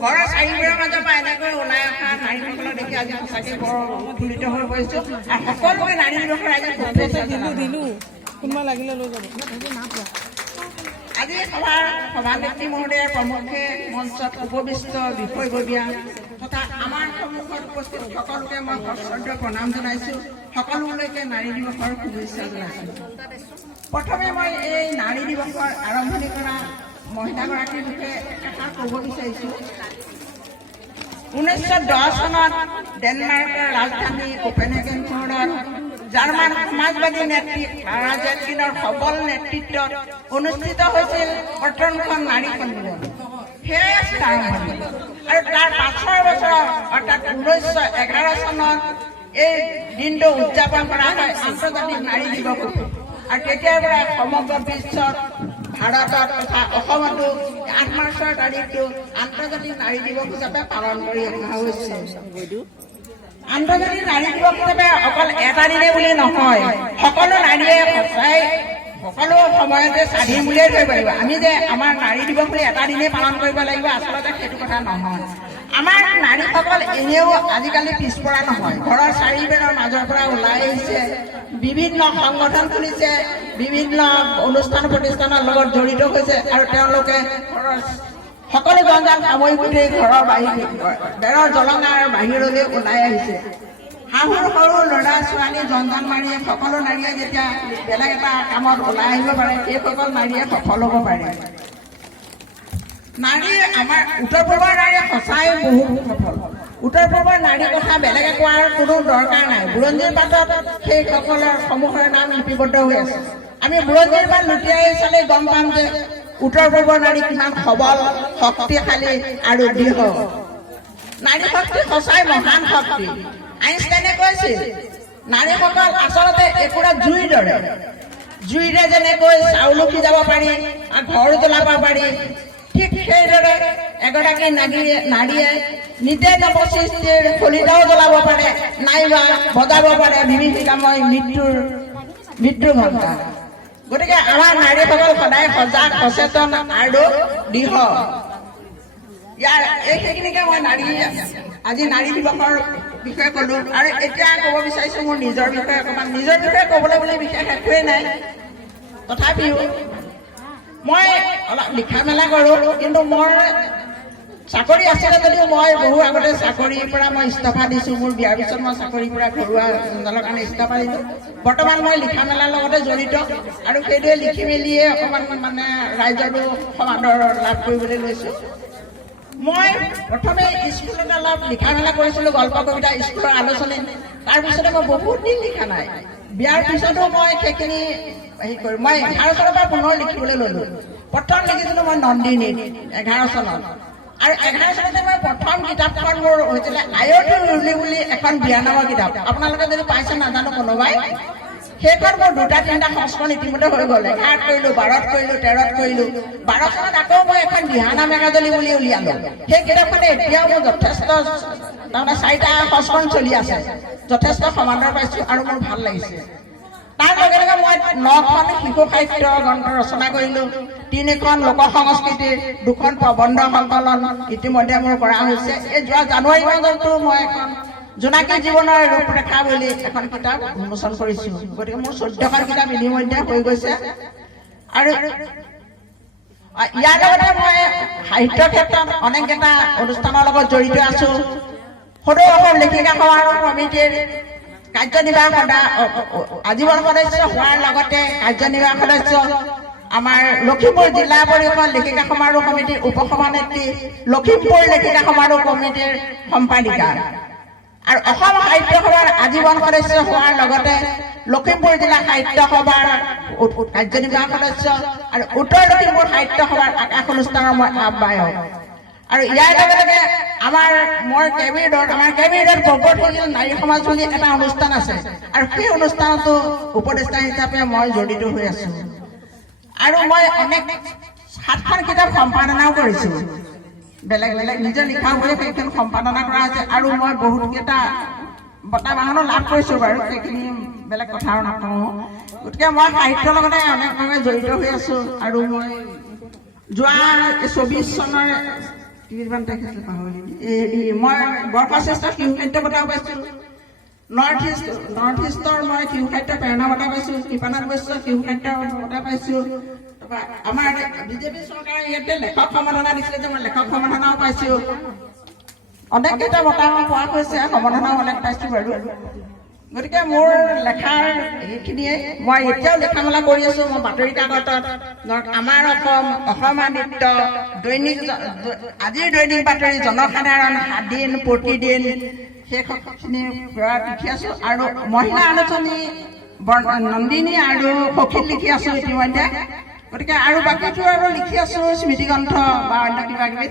ঘৰৰ চাৰিবেৰৰ মাজৰ পৰা এনেকৈ ওলাই অহা নাৰীসকলক দেখি আজি সঁচাকৈ বৰ উৎফুল্লিত হৈ পৰিছোঁ আৰু সকলোকে নাৰী দিৱসৰ আজি কোনোবা লাগিলে লৈ যাব। আজি সভানেত্ৰী মহোদয়াৰ প্ৰমুখে মঞ্চত উপবিষ্ট বিষয়ববীয়া তথা আমাৰ সন্মুখত উপস্থিত সকলোকে মই সশ্ৰদ্ধ প্ৰণাম জনাইছোঁ। সকলোলৈকে নাৰী দিৱসৰ শুভেচ্ছা জনাইছোঁ। প্ৰথমে মই এই নাৰী দিৱসৰ আৰম্ভণি কৰা মহিলাগৰাকীৰ বিষয়ে এষাৰ ক'ব বিচাৰিছোঁ। 1910 চনত ডেনমাৰ্কৰ ৰাজধানী কোপেনহেগেন চহৰত জাৰ্মান সমাজবাদী নেত্ৰী ক্লাৰা জেটকিনৰ সবল নেতৃত্বত অনুষ্ঠিত হৈছিল প্ৰথমখন নাৰী সন্মিলন। সেয়াই আছিল আৰম্ভণি। আৰু তাৰ পাছৰ বছৰ অৰ্থাৎ 1911 চনত এই দিনটো উদযাপন কৰা হয় আন্তৰ্জাতিক নাৰী দিৱস ৰূপে। আৰু তেতিয়াৰ পৰা সমগ্ৰ বিশ্বত ভাৰতত তথা অসমতো 8 মাৰ্চৰ তাৰিখটো আন্তৰ্জাতিক নাৰী দিৱস হিচাপে পালন কৰি অহা হৈছে। আন্তৰ্জাতিক নাৰী দিৱস হিচাপে অকল এটা দিনে বুলি নহয়, সকলো নাৰীয়ে সঁচাই সকলো সময়তে স্বাধীন বুলিয়ে ধৰিব লাগিব। আমি যে আমাৰ নাৰী দিৱস বুলি এটা দিনেই পালন কৰিব লাগিব, আচলতে সেইটো কথা নহয়। আমাৰ নাৰীসকল এনেও আজিকালি পিছপৰা নহয়। ঘৰৰ চাৰিবেৰৰ মাজৰ পৰা ওলাই আহিছে, বিভিন্ন সংগঠন খুলিছে, বিভিন্ন অনুষ্ঠান প্ৰতিষ্ঠানৰ লগত জড়িত হৈছে আৰু তেওঁলোকে ঘৰৰ সকলো জঞ্জাল সামৰি গোটেই ঘৰৰ বেৰৰ জলঙাৰ বাহিৰলৈ ওলাই আহিছে। শাহুৰ সৰু ল'ৰা ছোৱালী জঞ্জাল মাৰিয়ে সকলো নাৰীয়ে যেতিয়া বেলেগ এটা কামত ওলাই আহিব পাৰে, সেইসকল নাৰীয়ে সফল হ'ব পাৰে। নাৰী আমাৰ উত্তৰ পূৰ্বৰ নাৰীয়ে সঁচাই বহুত সফল। উত্তৰ পূৰ্বৰ নাৰীৰ কথা বেলেগে কোৱাৰ কোনো দৰকাৰ নাই। বুৰঞ্জীৰ পাতত সেইসকলৰ সমূহৰ নাম লিপিবদ্ধ হৈ আছে। আমি বুৰঞ্জীৰ পাত লুটিয়াই চালে গম পাম যে উত্তৰ পূৰ্বৰ নাৰী কিমান সবল, শক্তিশালী আৰু দৃঢ়। নাৰী শক্তি সঁচাই মহান শক্তি। আইনষ্টাইনে কৈছিল নাৰীসকল আচলতে একুৰা জুইৰ দৰে। জুইৰে যেনেকৈ চাউলো সিজাব পাৰি, ঘৰ জ্বলাব পাৰি, ঠিক সেইদৰে এগৰাকী নাৰীয়ে নিজে নৱসৃষ্টিৰ কলিতাও জ্বলাব পাৰে, নাইবা বজাব পাৰে বিভীষিকাময় মৃত্যুৰ ঘণ্টা। গতিকে আমাৰ নাৰীসকল সদায় সজাগ, সচেতন আৰু দৃঢ়। সেইখিনিকে মই আজি নাৰী দিৱসৰ বিষয়ে ক'লো। আৰু এতিয়া ক'ব বিচাৰিছোঁ মোৰ নিজৰ বিষয়ে অকণমান। নিজৰ বিষয়ে ক'বলৈ বুলি বিশেষ একোৱেই নাই, তথাপিও মই অলপ লিখা মেলা কৰোঁ। কিন্তু মোৰ চাকৰি আছিলে যদিও মই বহু আগতে চাকৰিৰ পৰা মই ইস্তফা দিছোঁ। মোৰ বিয়াৰ পিছত মই চাকৰিৰ পৰা ঘৰুৱা জঞ্জালৰ কাৰণে ইস্তফা দিছোঁ। বৰ্তমান মই লিখা মেলাৰ লগতে জড়িত আৰু সেইদৰে লিখি মেলিয়ে অকণমান ৰাইজৰো সমাদৰ লাভ কৰিবলৈ লৈছোঁ। মই প্ৰথমে স্কুলত অলপ লিখা মেলা কৰিছিলোঁ, গল্প কবিতা স্কুলৰ আলোচনী। তাৰপিছতে মই বহুত দিন লিখা নাই। বিয়াৰ পিছতো মই সেইখিনি মই 11 চনৰ পৰা পুনৰ লিখিবলৈ ল'লোঁ। প্ৰথম লিখিছিলোঁ মই নন্দিনীত 11 চনত। আৰু 11 চনতে মই প্ৰথম কিতাপখন মোৰ হৈছিলে আয়তী উৰুলি বুলি এখন বিয়ানামৰ কিতাপ। আপোনালোকে যদি পাইছে নাজানো কোনোবাই। সেইখন মোৰ 2-3টা সংস্কৰণ ইতিমধ্যে হৈ গ'ল। 11ত কৰিলোঁ, 12ত কৰিলোঁ, 13ত কৰিলোঁ। 12 চনত আকৌ মই এখন দিহানাম একাজলি বুলি উলিয়ালোঁ। সেই কিতাপখনে এতিয়াও মোৰ যথেষ্ট তাৰমানে 4টা সংস্কৰণ চলি আছে। যথেষ্ট সমাদৰ পাইছোঁ আৰু মোৰ ভাল লাগিছে। তাৰ লগে লগে মই 9খন শিশু সাহিত্য গ্ৰন্থ ৰচনা কৰিলোঁ। 3খন লোক সংস্কৃতিৰ, 2খন প্ৰবন্ধ সংকলন ইতিমধ্যে মোৰ কৰা হৈছে। এই যোৱা জানুৱাৰী মাহতো মই এখন জোনাকী জীৱনৰ ৰূপৰেখা বুলি এখন কিতাপ উন্মোচন কৰিছোঁ। গতিকে মোৰ 14খন কিতাপ ইতিমধ্যে হৈ গৈছে। আৰু ইয়াৰ লগতে মই সাহিত্য ক্ষেত্ৰত অনেককেইটা অনুষ্ঠানৰ লগত জড়িত আছোঁ। সদৌ অসম লেখিকা সমাৰোহ সমিতিৰ কাৰ্যনিৰ্বাহক আজীৱন সদস্য হোৱাৰ লগতে কাৰ্যনিৰ্বাহক সদস্য, আমাৰ লখিমপুৰ জিলা পৰিষদ লেখিকা সমাৰোহ সমিতিৰ উপসভানেত্ৰী, লখিমপুৰ লেখিকা সমাৰোহ সমিতিৰ সম্পাদিকা আৰু অসম সাহিত্য সভাৰ আজীৱন সদস্য হোৱাৰ লগতে লখিমপুৰ জিলা সাহিত্য সভাৰ কাৰ্যনিৰ্বাহক সদস্য আৰু উত্তৰ লখিমপুৰ সাহিত্য সভাৰ আকাশ অনুষ্ঠানৰ মই আহ্বায়ক। আৰু ইয়াৰ লগে লগে মোৰ কেবিনেটত প্ৰগতিশীল নাৰী সমাজ বুলি এটা অনুষ্ঠান আছে আৰু সেই অনুষ্ঠানতো উপদেষ্টা হিচাপে মই জড়িত হৈ আছোঁ। আৰু মই অনেক 7খন কিতাপ সম্পাদনাও কৰিছোঁ। বেলেগ বেলেগ নিজে লিখা হৈ সেইখন সম্পাদনা কৰা হৈছে। আৰু মই বহুতকেইটা বঁটা বাহনো লাভ কৰিছোঁ বাৰু, সেইখিনি বেলেগ কথা আৰু নকওঁ। গতিকে মই সাহিত্যৰ লগতে অনেকভাৱে জড়িত হৈ আছোঁ। আৰু মই যোৱা 24 চনৰ কিমান তাৰিখ আছিল পাহৰিলোঁ মই বৰপাচেষ্টা শিশু সাহিত্য বঁটাও পাইছোঁ নৰ্থ ইষ্টৰ মই শিশু সাহিত্য প্ৰেৰণা বঁটা পাইছোঁ কৃপানাথ বৈশ্য শিশু সাহিত্য বঁটা পাইছোঁ তাৰপৰা আমাৰ বিজেপি চৰকাৰে ইয়াতে লেখক সম্বৰ্ধনা দিছিলে যে মই লেখক সম্বৰ্ধনাও পাইছোঁ অনেক কেইটা বঁটা পোৱা হৈছে সম্বৰ্ধনাও অনেক পাইছোঁ বাৰু গতিকে মোৰ লেখাৰ এইখিনিয়ে মই এতিয়াও লিখা মেলা কৰি আছোঁ মই বাতৰি কাকতত আমাৰ অসম নৃত্য দৈনিক আজিৰ দৈনিক বাতৰি জনসাধাৰণ 7 দিন প্ৰতিদিন সেইখিনি লিখি আছোঁ আৰু মহিলা আলোচনী নন্দিনী আৰু সখীত লিখি আছোঁ ইতিমধ্যে গতিকে আৰু বাকীটো আৰু লিখি আছোঁ স্মৃতিগ্ৰন্থ বা অন্য কিবা কিবি